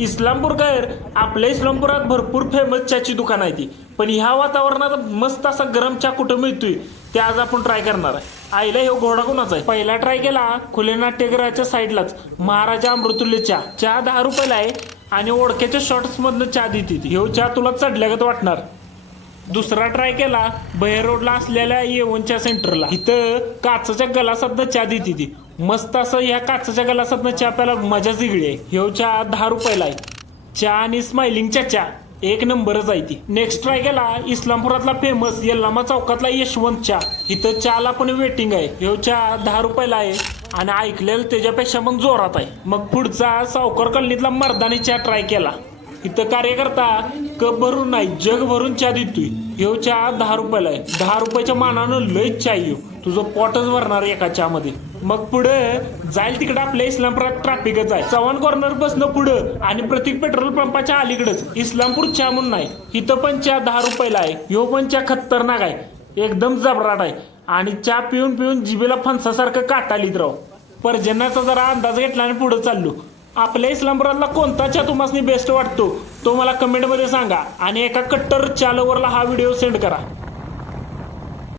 इस्लामपूरकर आपल्या इस्लामपुरात भरपूर फेमस चहाची दुकान आहे ती, पण ह्या वातावरणात मस्त असा गरम चहा कुठं मिळतोय ते आज आपण ट्राय करणार आहे. आईला हे घोडा कोणाचा आहे? पहिला ट्राय केला खुले नाट्यगृहाच्या साईडलाच महाराजा अमृतुल्य चहा 10 रुपयाला आहे आणि ओळख्याच्या शॉर्ट्स मधनं चहा देते. ह्यो चहा तुला चढल्यागत वाटणार. दुसरा ट्राय केला बहेर रोडला असलेल्या येवनच्या सेंटरला. इथं काचच्या गलासातनं चहा देते ती. मस्त असं ह्या काचच्या गलासातनं चहा प्यायला मजाच वेगळी आहे. ह्यो चहा 10 रुपयाला आहे. चहा आणि स्माइलिंगच्या चहा एक नंबरच आहे ती. नेक्स्ट ट्राय केला इस्लामपुरातला फेमस यल्लामा चौकातला यशवंत चहा. इथं चहाला पण वेटिंग आहे. ह्यो चहा 10 रुपयाला आहे आणि ऐकलेलं त्याच्यापेक्षा पण जोरात आहे. मग पुढचा सावकार कॉलनीतला मर्दानी चहा ट्राय केला. इथं कार्यकर्ता कप भरून नाही जग भरून चहा देतोय. ह्यो चहा 10 रुपयाला आहे. 10 रुपयाच्या मानानं लय चहा येऊ, तुझं पोटच भरणार एका चहामध्ये. मग पुढे जाईल तिकडे आपल्या इस्लामपुरात ट्रॅफिकच आहे. चव्हाण कॉर्नर बसणं पुढं आणि प्रत्येक पेट्रोल पंपाच्या अलीकडेच इस्लामपूर चहा म्हणून नाही. इथं पण चहा 10 रुपयाला आहे. ह्यो पण चहा खतरनाक आहे, एकदम जबराट आहे आणि चहा पिऊन पिऊन जिभेला फणसासारखं काटालीत राव. पर्जन्याचा जरा अंदाज घेतला आणि पुढे चाललो. आपल्या इस्लामपुरातला कोणता चहा तुम्हाला बेस्ट वाटतो तो मला कमेंटमध्ये सांगा आणि एका कट्टर चहा लव्हरला हा व्हिडिओ सेंड करा.